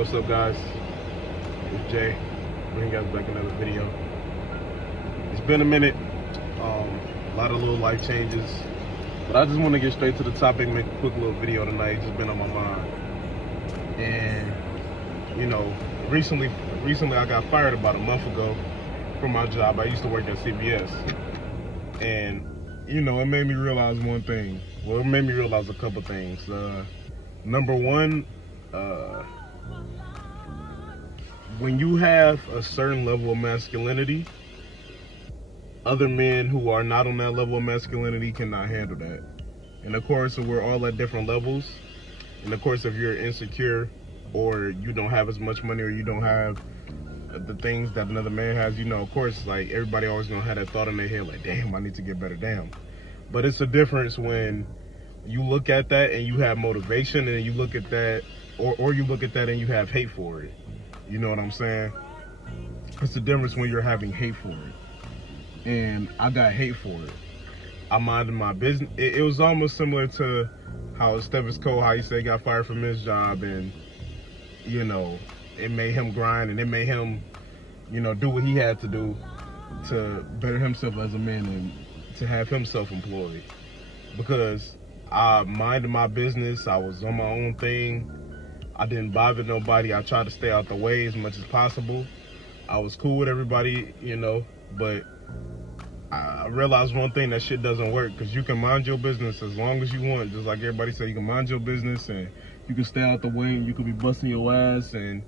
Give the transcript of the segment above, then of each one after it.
what's up, guys? It's Jay. Bringing you guys back another video. It's been a minute. A lot of little life changes, but I just want to get straight to the topic. Make a quick little video tonight. It's just been on my mind. And recently I got fired about a month ago from my job. I used to work at CBS, and it made me realize one thing. Well, it made me realize a couple things. Number one, when you have a certain level of masculinity, other men who are not on that level of masculinity cannot handle that. And of course, we're all at different levels. And of course, if you're insecure or you don't have as much money or you don't have the things that another man has, of course, like everybody always gonna have that thought in their head, like, damn, I need to get better, damn. But it's a difference when you look at that and you have motivation, and you look at that, or you look at that and you have hate for it. You know what I'm saying? It's the difference when you're having hate for it. And I got hate for it. I minded my business. It was almost similar to how Stephen Cole, how he said he got fired from his job, and it made him grind, and it made him do what he had to do to better himself as a man and to have himself employed. Because I minded my business, I was on my own thing, I didn't bother nobody, I tried to stay out the way as much as possible. I was cool with everybody, but I realized one thing, that shit doesn't work, because you can mind your business as long as you want. Just like everybody said, you can mind your business and you can stay out the way, and you could be busting your ass, and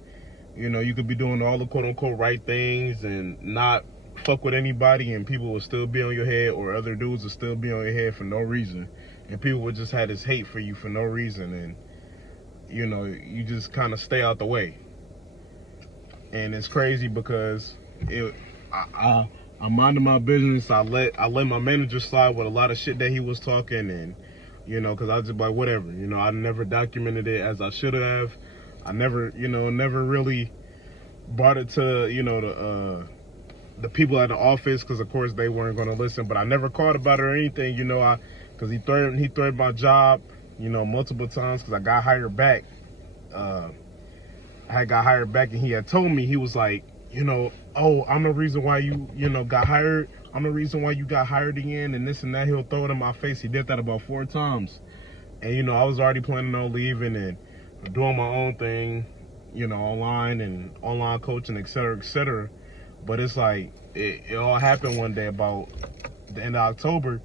you could be doing all the quote-unquote right things and not fuck with anybody, and people will still be on your head, or other dudes will still be on your head for no reason, and people will just have this hate for you for no reason, and you just kind of stay out the way. And it's crazy because I minded my business. I let my manager slide with a lot of shit that he was talking, and because I was just like, whatever. I never documented it as I should have. I never never really brought it to the people at the office, because of course they weren't going to listen. But I never called about it or anything. Because he threatened my job multiple times, because I got hired back. I got hired back, and he had told me, he was like, oh, I'm the reason why you, got hired. I'm the reason why you got hired again, and this and that. He'll throw it in my face. He did that about 4 times. And, I was already planning on leaving and doing my own thing, online and online coaching, et cetera, et cetera. But it's like, it all happened one day about the end of October.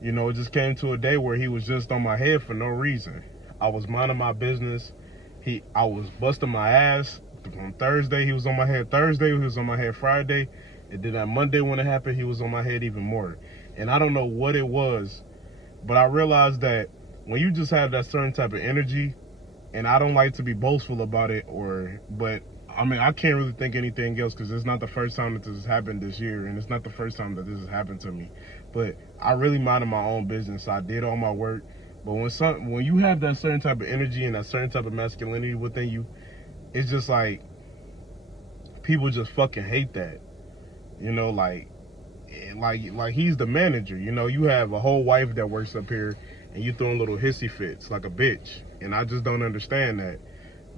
It just came to a day where he was just on my head for no reason. I was minding my business. I was busting my ass. On Thursday, he was on my head. Thursday, he was on my head. Friday, and then on Monday when it happened, he was on my head even more. And I don't know what it was, but I realized that when you just have that certain type of energy, and I don't like to be boastful about it, but I mean, I can't really think anything else, because it's not the first time that this has happened this year, and it's not the first time that this has happened to me. But I really minded my own business. I did all my work. But when you have that certain type of energy and that certain type of masculinity within you, it's just like, people just fucking hate that. Like he's the manager. You have a whole wife that works up here, and you throwing little hissy fits like a bitch. And I just don't understand that.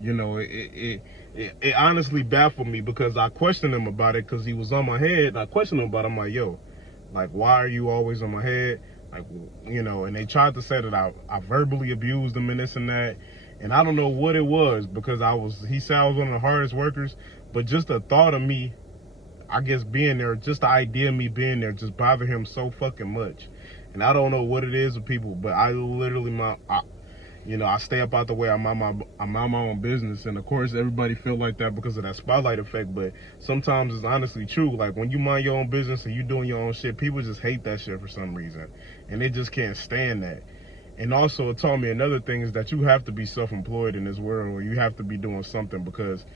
It honestly baffled me, because I questioned him about it, because he was on my head. And I questioned him about it. I'm like, yo, like, why are you always on my head? Like, and they tried to say that I verbally abused him and this and that. And I don't know what it was, because he said I was one of the hardest workers, but just the thought of me, I guess, being there, just the idea of me being there just bothered him so fucking much. And I don't know what it is with people, but I literally, I stay up out the way. I mind my own business. And of course, everybody feel like that because of that spotlight effect, but sometimes it's honestly true. Like, when you mind your own business and you doing your own shit, people just hate that shit for some reason, and they just can't stand that. And also, it taught me another thing, is that you have to be self-employed in this world, or you have to be doing something, because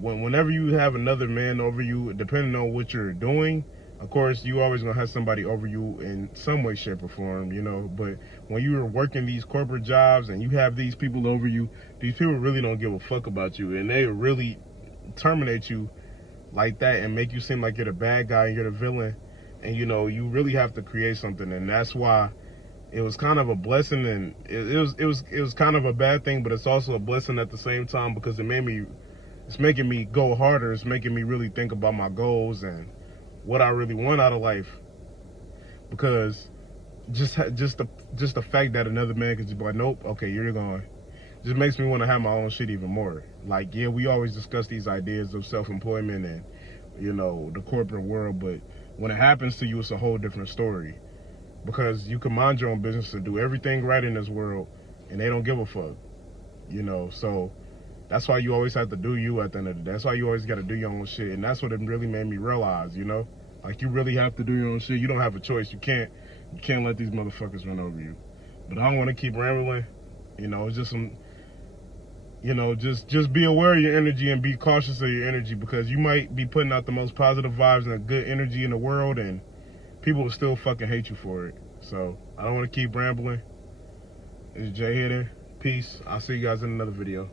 whenever you have another man over you, depending on what you're doing, of course, you always gonna have somebody over you in some way, shape, or form, But when you're working these corporate jobs and you have these people over you, these people really don't give a fuck about you, and they really terminate you like that and make you seem like you're the bad guy and you're the villain. And you really have to create something, and that's why it was kind of a blessing, and it was kind of a bad thing, but it's also a blessing at the same time, because it's making me go harder. It's making me really think about my goals and what I really want out of life. Because just the fact that another man could just be like, nope, okay, you're gone, just makes me want to have my own shit even more. Like, yeah, we always discuss these ideas of self-employment and, you know, the corporate world, but when it happens to you, it's a whole different story. Because you can mind your own business and do everything right in this world, and they don't give a fuck, you know. So that's why you always have to do you at the end of the day. That's why you always got to do your own shit, and that's what it really made me realize, you know. Like, you really have to do your own shit. You don't have a choice. You can't let these motherfuckers run over you. But I don't want to keep rambling. You know, it's just some, you know, just be aware of your energy and be cautious of your energy, because you might be putting out the most positive vibes and good energy in the world, and people will still fucking hate you for it. So I don't want to keep rambling. It's Jay Hidden. Peace. I'll see you guys in another video.